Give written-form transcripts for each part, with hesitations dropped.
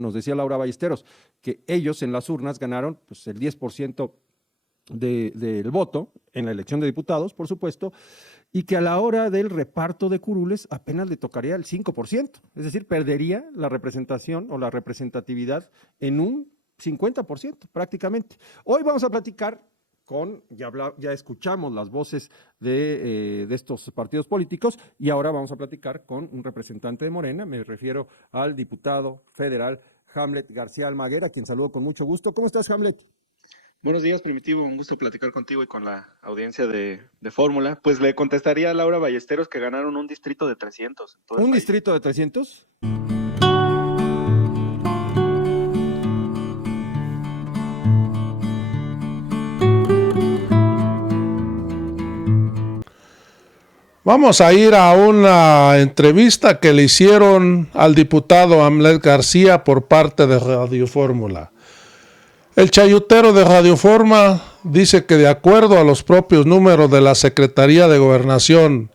Nos decía Laura Ballesteros que ellos en las urnas ganaron pues, el 10% del voto en la elección de diputados, por supuesto, y que a la hora del reparto de curules apenas le tocaría el 5%, es decir, perdería la representación o la representatividad en un 50% prácticamente. Hoy vamos a platicar ya escuchamos las voces de estos partidos políticos y ahora vamos a platicar con un representante de Morena, me refiero al diputado federal Hamlet García Almaguer, a quien saludo con mucho gusto. ¿Cómo estás, Hamlet? Buenos días, Primitivo. Un gusto platicar contigo y con la audiencia de Fórmula. Pues le contestaría a Laura Ballesteros que ganaron un distrito de 300 en todo el ¿Un país. distrito de 300? Vamos a ir a una entrevista que le hicieron al diputado Hamlet García por parte de Radio Fórmula. El chayutero de Radio Fórmula dice que de acuerdo a los propios números de la Secretaría de Gobernación,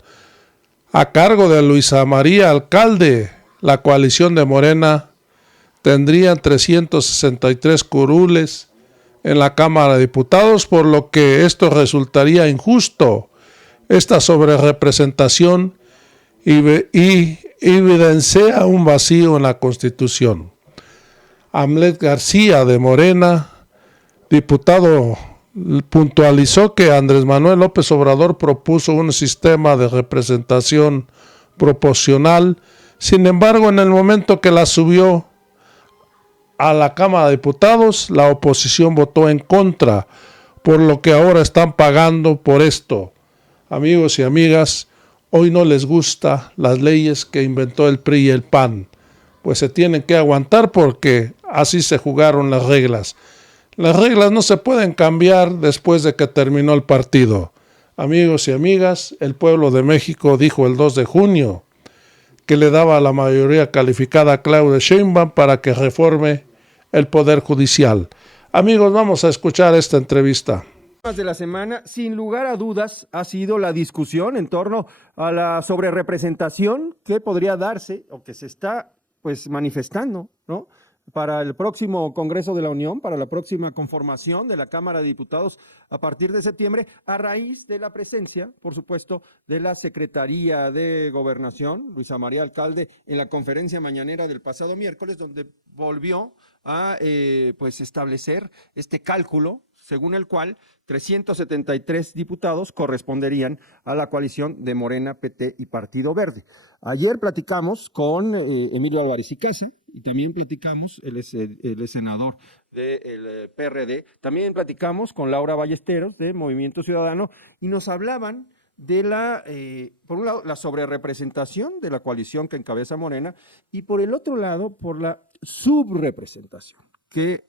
a cargo de Luisa María Alcalde, la coalición de Morena tendría 363 curules en la Cámara de Diputados, por lo que esto resultaría injusto. Esta sobrerepresentación y evidencia un vacío en la Constitución. Hamlet García de Morena, diputado, puntualizó que Andrés Manuel López Obrador propuso un sistema de representación proporcional. Sin embargo, en el momento que la subió a la Cámara de Diputados, la oposición votó en contra, por lo que ahora están pagando por esto. Amigos y amigas, hoy no les gustan las leyes que inventó el PRI y el PAN, pues se tienen que aguantar porque así se jugaron las reglas. Las reglas no se pueden cambiar después de que terminó el partido. Amigos y amigas, el pueblo de México dijo el 2 de junio que le daba la mayoría calificada a Claudia Sheinbaum para que reforme el Poder Judicial. Amigos, vamos a escuchar esta entrevista. De la semana, sin lugar a dudas, ha sido la discusión en torno a la sobrerepresentación que podría darse o que se está pues manifestando, ¿no? Para el próximo Congreso de la Unión, para la próxima conformación de la Cámara de Diputados a partir de septiembre, a raíz de la presencia, por supuesto, de la Secretaría de Gobernación, Luisa María Alcalde, en la conferencia mañanera del pasado miércoles, donde volvió a pues establecer este cálculo según el cual 373 diputados corresponderían a la coalición de Morena, PT y Partido Verde. Ayer platicamos con Emilio Álvarez y Casa y también platicamos, él es senador del PRD, también platicamos con Laura Ballesteros de Movimiento Ciudadano y nos hablaban de por un lado, la sobrerepresentación de la coalición que encabeza Morena y por el otro lado, por la subrepresentación que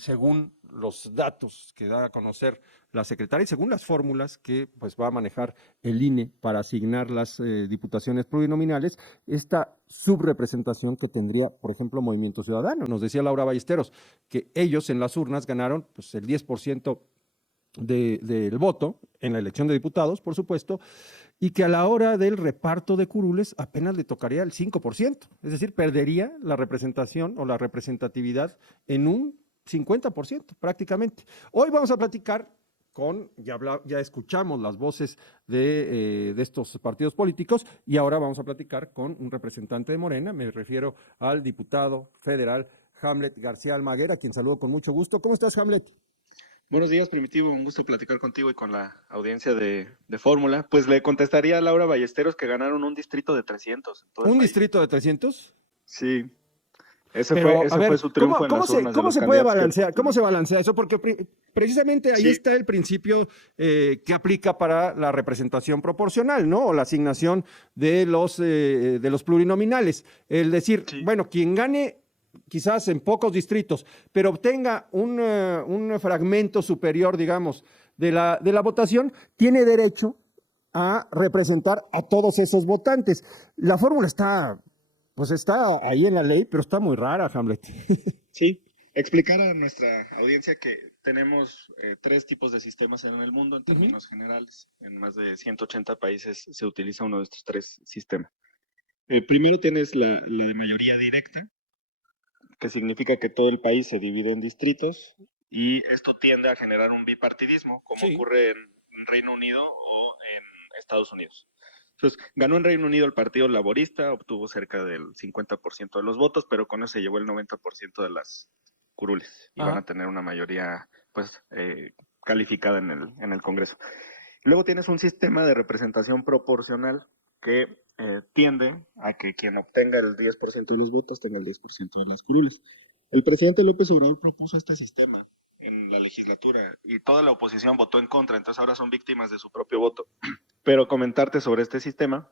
según los datos que da a conocer la secretaria y según las fórmulas que pues va a manejar el INE para asignar las diputaciones plurinominales, esta subrepresentación que tendría, por ejemplo, Movimiento Ciudadano. Nos decía Laura Ballesteros que ellos en las urnas ganaron pues, el 10% del voto en la elección de diputados, por supuesto, y que a la hora del reparto de curules apenas le tocaría el 5%, es decir, perdería la representación o la representatividad en un 50% prácticamente. Hoy vamos a platicar ya escuchamos las voces de estos partidos políticos y ahora vamos a platicar con un representante de Morena, me refiero al diputado federal Hamlet García Almaguer, a quien saludo con mucho gusto. ¿Cómo estás, Hamlet? Buenos días, Primitivo. Un gusto platicar contigo y con la audiencia de Fórmula. Pues le contestaría a Laura Ballesteros que ganaron un distrito de 300 en todo el ¿Un país. ¿Distrito de 300? Sí. Ese Pero, fue su triunfo en las urnas de ¿cómo los se puede candidatos balancear? ¿Cómo se balancea eso? Porque precisamente ahí está el principio que aplica para la representación proporcional, ¿no? O la asignación de los plurinominales. El decir, bueno, quien gane quizás en pocos distritos, pero obtenga un fragmento superior, digamos, de la votación, tiene derecho a representar a todos esos votantes. La fórmula está ahí en la ley, pero está muy rara, Hamlet. Sí, explicar a nuestra audiencia que tenemos 3 tipos de sistemas en el mundo en términos generales. En más de 180 países se utiliza uno de estos 3 sistemas. Primero tienes la de mayoría directa, que significa que todo el país se divide en distritos y esto tiende a generar un bipartidismo, como ocurre en Reino Unido o en Estados Unidos. Entonces, ganó en Reino Unido el Partido Laborista, obtuvo cerca del 50% de los votos, pero con eso se llevó el 90% de las curules y van a tener una mayoría pues calificada en el Congreso. Luego tienes un sistema de representación proporcional que tiende a que quien obtenga el 10% de los votos tenga el 10% de las curules. El presidente López Obrador propuso este sistema en la legislatura y toda la oposición votó en contra, entonces ahora son víctimas de su propio voto. Pero comentarte sobre este sistema,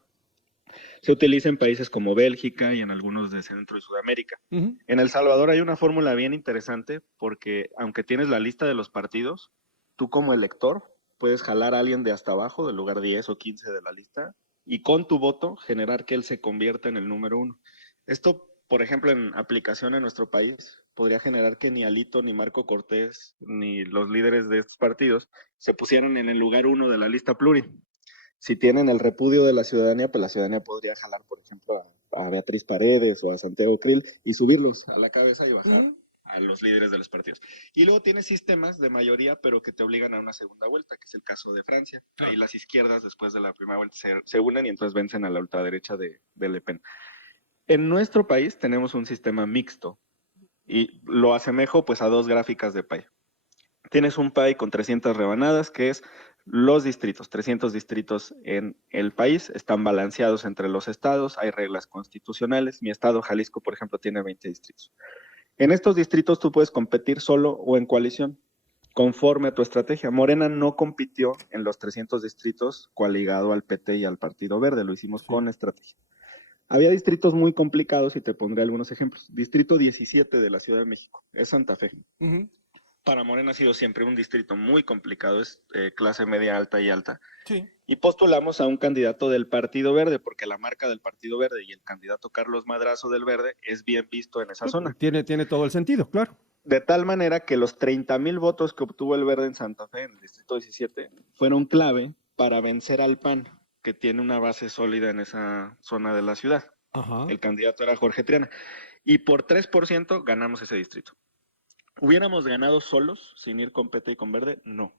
se utiliza en países como Bélgica y en algunos de Centro y Sudamérica. En El Salvador hay una fórmula bien interesante porque aunque tienes la lista de los partidos, tú como elector puedes jalar a alguien de hasta abajo, del lugar 10 o 15 de la lista, y con tu voto generar que él se convierta en el número 1. Esto, por ejemplo, en aplicación en nuestro país, podría generar que ni Alito, ni Marco Cortés, ni los líderes de estos partidos se pusieran en el lugar 1 de la lista pluri. Si tienen el repudio de la ciudadanía, pues la ciudadanía podría jalar, por ejemplo, a Beatriz Paredes o a Santiago Krill y subirlos a la cabeza y bajar a los líderes de los partidos. Y luego tienes sistemas de mayoría, pero que te obligan a una segunda vuelta, que es el caso de Francia. Ahí las izquierdas, después de la primera vuelta, se unen y entonces vencen a la ultraderecha de Le Pen. En nuestro país tenemos un sistema mixto y lo asemejo pues a dos gráficas de pay. Tienes un pay con 300 rebanadas, que es los distritos, 300 distritos en el país, están balanceados entre los estados, hay reglas constitucionales. Mi estado, Jalisco, por ejemplo, tiene 20 distritos. En estos distritos tú puedes competir solo o en coalición, conforme a tu estrategia. Morena no compitió en los 300 distritos coaligado al PT y al Partido Verde, lo hicimos con estrategia. Había distritos muy complicados y te pondré algunos ejemplos. Distrito 17 de la Ciudad de México, es Santa Fe. Para Morena ha sido siempre un distrito muy complicado, es clase media alta y alta. Y postulamos a un candidato del Partido Verde, porque la marca del Partido Verde y el candidato Carlos Madrazo del Verde es bien visto en esa zona. Tiene todo el sentido, claro. De tal manera que los 30,000 votos que obtuvo el Verde en Santa Fe, en el distrito 17, fueron clave para vencer al PAN, que tiene una base sólida en esa zona de la ciudad. El candidato era Jorge Triana. Y por 3% ganamos ese distrito. ¿Hubiéramos ganado solos, sin ir con PT y con Verde? No.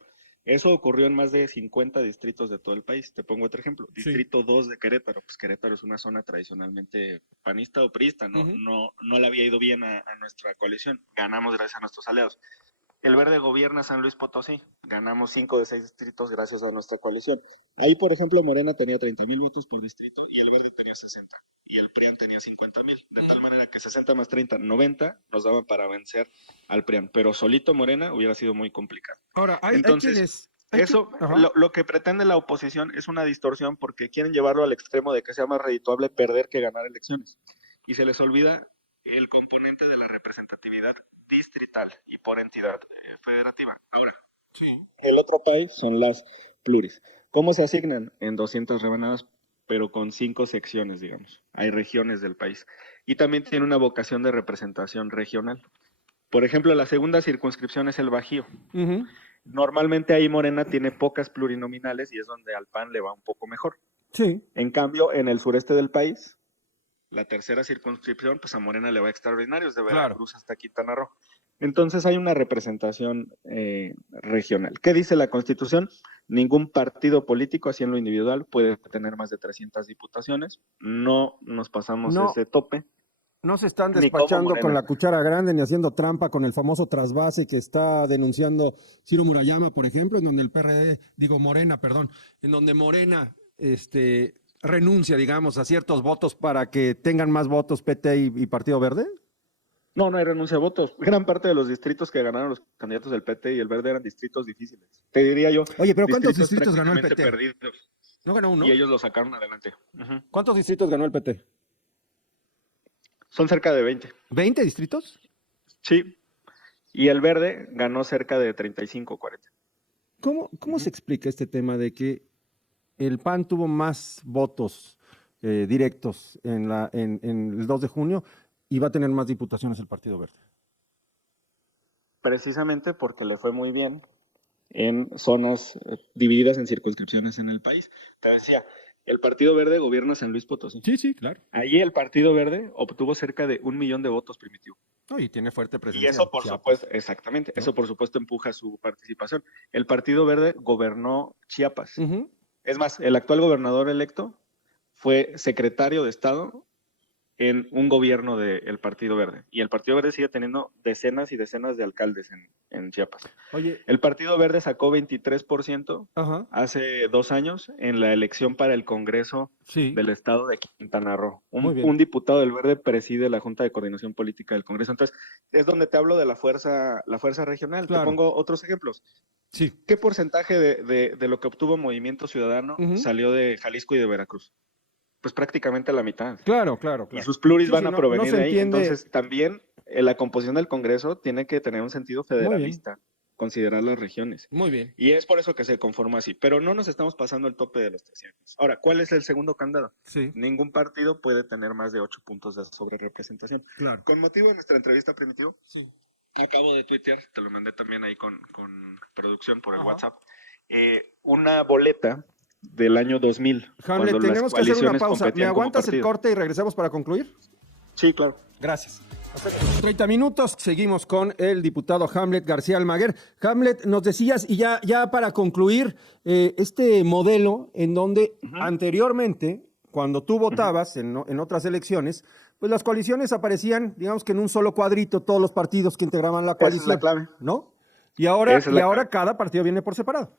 Eso ocurrió en más de 50 distritos de todo el país. Te pongo otro ejemplo. Distrito 2 de Querétaro. Pues Querétaro es una zona tradicionalmente panista o priista. No le había ido bien a nuestra coalición. Ganamos gracias a nuestros aliados. El Verde gobierna San Luis Potosí. Ganamos 5 de 6 distritos gracias a nuestra coalición. Ahí, por ejemplo, Morena tenía 30,000 votos por distrito y el Verde tenía 60. Y el PRIAN tenía 50,000. De tal manera que 60 más 30, 90 nos daban para vencer al PRIAN. Pero solito Morena hubiera sido muy complicado. Ahora, Entonces, lo que pretende la oposición es una distorsión porque quieren llevarlo al extremo de que sea más redituable perder que ganar elecciones. Y se les olvida el componente de la representatividad distrital y por entidad federativa. Ahora, el otro país son las pluris. ¿Cómo se asignan? En 200 rebanadas, pero con 5 secciones, digamos. Hay regiones del país. Y también tiene una vocación de representación regional. Por ejemplo, la segunda circunscripción es el Bajío. Normalmente ahí Morena tiene pocas plurinominales y es donde al PAN le va un poco mejor. En cambio, en el sureste del país, la tercera circunscripción, pues a Morena le va extraordinario, es de Veracruz hasta Quintana Roo. Entonces hay una representación regional. ¿Qué dice la Constitución? Ningún partido político, así en lo individual, puede tener más de 300 diputaciones. No nos pasamos ese tope. No se están despachando con la cuchara grande ni haciendo trampa con el famoso trasvase que está denunciando Ciro Murayama, por ejemplo, en donde el Morena, en donde Morena renuncia, digamos, a ciertos votos para que tengan más votos PT y Partido Verde. No hay renuncia de votos. Gran parte de los distritos que ganaron los candidatos del PT y el Verde eran distritos difíciles. Te diría yo. Oye, pero ¿cuántos distritos ganó el PT? Perdidos. ¿No ganó uno? Y ellos lo sacaron adelante. ¿Cuántos distritos ganó el PT? Son cerca de 20. ¿20 distritos? Sí. Y el Verde ganó cerca de 35, 40. ¿Cómo se explica este tema de que el PAN tuvo más votos directos en el 2 de junio y va a tener más diputaciones el Partido Verde? Precisamente porque le fue muy bien en zonas divididas en circunscripciones en el país. Te decía, El Partido Verde gobierna San Luis Potosí. Sí, claro. Allí el Partido Verde obtuvo cerca de 1 millón de votos, Primitivo. No, y tiene fuerte presencia. Y eso, por Chiapas. supuesto, exactamente, ¿no? eso por supuesto empuja su participación. El Partido Verde gobernó Chiapas. Es más, el actual gobernador electo fue secretario de Estado en un gobierno del Partido Verde. Y el Partido Verde sigue teniendo decenas y decenas de alcaldes en Chiapas. Oye, el Partido Verde sacó 23% ajá. hace 2 años en la elección para el Congreso del Estado de Quintana Roo. Un diputado del Verde preside la Junta de Coordinación Política del Congreso. Entonces, es donde te hablo de la fuerza regional. Claro. Te pongo otros ejemplos. Sí. ¿Qué porcentaje de lo que obtuvo Movimiento Ciudadano salió de Jalisco y de Veracruz? Pues prácticamente la mitad. Claro. Y sus pluris van a provenir de ahí. Entonces, también la composición del Congreso tiene que tener un sentido federalista, considerar las regiones. Muy bien. Y es por eso que se conforma así. Pero no nos estamos pasando el tope de los 300. Ahora, ¿cuál es el segundo candado? Sí. Ningún partido puede tener más de 8 puntos de sobrerepresentación. Claro. Con motivo de nuestra entrevista, Primitivo, acabo de tuitear, te lo mandé también ahí con producción por el WhatsApp, una boleta del año 2000. Hamlet, tenemos que hacer una pausa. ¿Me aguantas el corte y regresamos para concluir? Sí, claro. Gracias. 30 minutos, seguimos con el diputado Hamlet García Almaguer. Hamlet, nos decías, y ya para concluir, este modelo en donde anteriormente, cuando tú votabas en otras elecciones, pues las coaliciones aparecían, digamos que en un solo cuadrito, todos los partidos que integraban la coalición. Esa es la clave. ¿No? Y ahora cada partido viene por separado.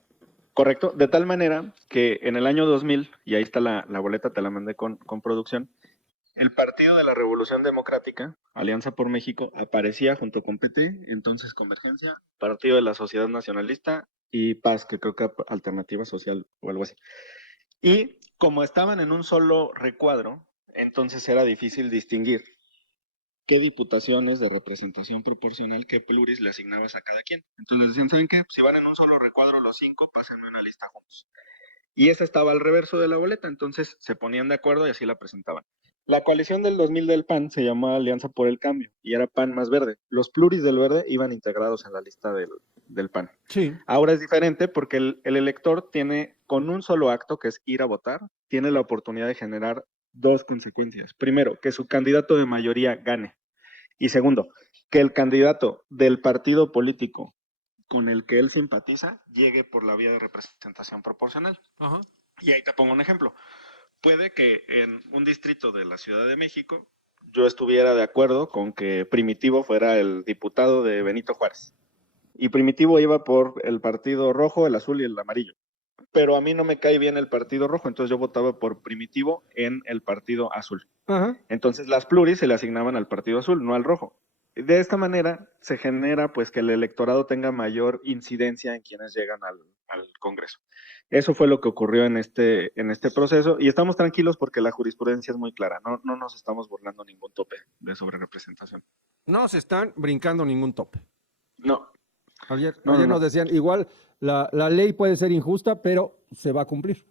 Correcto, de tal manera que en el año 2000, y ahí está la boleta, te la mandé con producción, el Partido de la Revolución Democrática, Alianza por México, aparecía junto con PT, entonces Convergencia, Partido de la Sociedad Nacionalista y PAS, que creo que Alternativa Social o algo así. Y como estaban en un solo recuadro, entonces era difícil distinguir qué diputaciones de representación proporcional, qué pluris le asignabas a cada quien. Entonces decían, ¿saben qué? Si van en un solo recuadro los 5, pásenme una lista juntos. Y esa estaba al reverso de la boleta, entonces se ponían de acuerdo y así la presentaban. La coalición del 2000 del PAN se llamaba Alianza por el Cambio y era PAN más Verde. Los pluris del Verde iban integrados en la lista del PAN. Sí. Ahora es diferente porque el elector tiene, con un solo acto, que es ir a votar, tiene la oportunidad de generar 2 consecuencias. Primero, que su candidato de mayoría gane. Y segundo, que el candidato del partido político con el que él simpatiza llegue por la vía de representación proporcional. Ajá. Y ahí te pongo un ejemplo. Puede que en un distrito de la Ciudad de México yo estuviera de acuerdo con que Primitivo fuera el diputado de Benito Juárez. Y Primitivo iba por el partido rojo, el azul y el amarillo. Pero a mí no me cae bien el partido rojo, entonces yo votaba por Primitivo en el partido azul. Ajá. Entonces las pluris se le asignaban al partido azul, no al rojo. De esta manera se genera pues que el electorado tenga mayor incidencia en quienes llegan al Congreso. Eso fue lo que ocurrió en este proceso y estamos tranquilos porque la jurisprudencia es muy clara, no nos estamos burlando ningún tope de sobrerepresentación. No se están brincando ningún tope. No. Ayer nos decían, igual la ley puede ser injusta, pero se va a cumplir.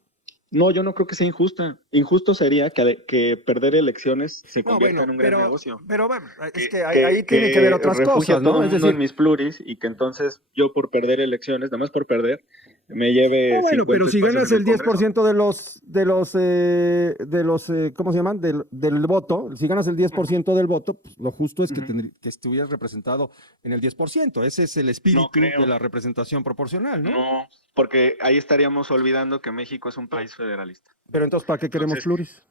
No, yo no creo que sea injusta. Injusto sería que perder elecciones se convierta en un gran negocio. Pero bueno, es que ahí tiene que ver otras cosas, ¿no? Es decir, en mis pluris y que entonces yo por perder elecciones, nada más por perder, me lleve. Bueno, pero si ganas el 10% de los ¿cómo se llaman? Del voto, si ganas el 10% del voto, pues lo justo es que estuvieras representado en el 10%. Ese es el espíritu de la representación proporcional, ¿no? No, porque ahí estaríamos olvidando que México es un país federalista. Pero entonces, ¿para qué queremos pluris?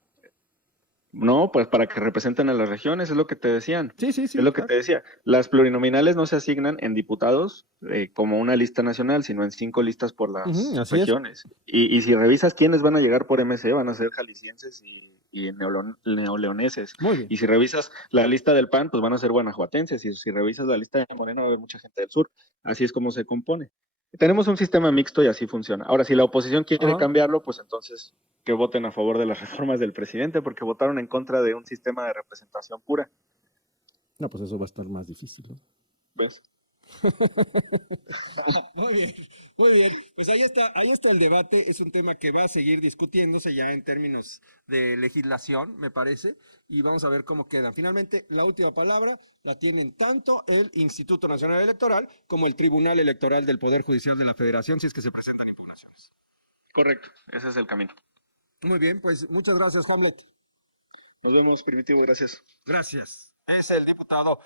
No, pues para que representen a las regiones, es lo que te decían. Sí. Es lo que te decía. Las plurinominales no se asignan en diputados como una lista nacional, sino en 5 listas por las regiones. Y si revisas quiénes van a llegar por MC, van a ser jaliscienses y neoleoneses. Muy bien. Y si revisas la lista del PAN, pues van a ser guanajuatenses. Y si revisas la lista de Morena, va a haber mucha gente del sur. Así es como se compone. Tenemos un sistema mixto y así funciona. Ahora, si la oposición quiere cambiarlo, pues entonces que voten a favor de las reformas del presidente, porque votaron en contra de un sistema de representación pura. No, pues eso va a estar más difícil, ¿no? ¿Ves? Muy bien. Pues ahí está el debate. Es un tema que va a seguir discutiéndose ya en términos de legislación, me parece, y vamos a ver cómo quedan. Finalmente, la última palabra la tienen tanto el Instituto Nacional Electoral como el Tribunal Electoral del Poder Judicial de la Federación, si es que se presentan impugnaciones. Correcto, ese es el camino. Muy bien, pues muchas gracias, Hamlet. Nos vemos, Primitivo, gracias. Gracias. Es el diputado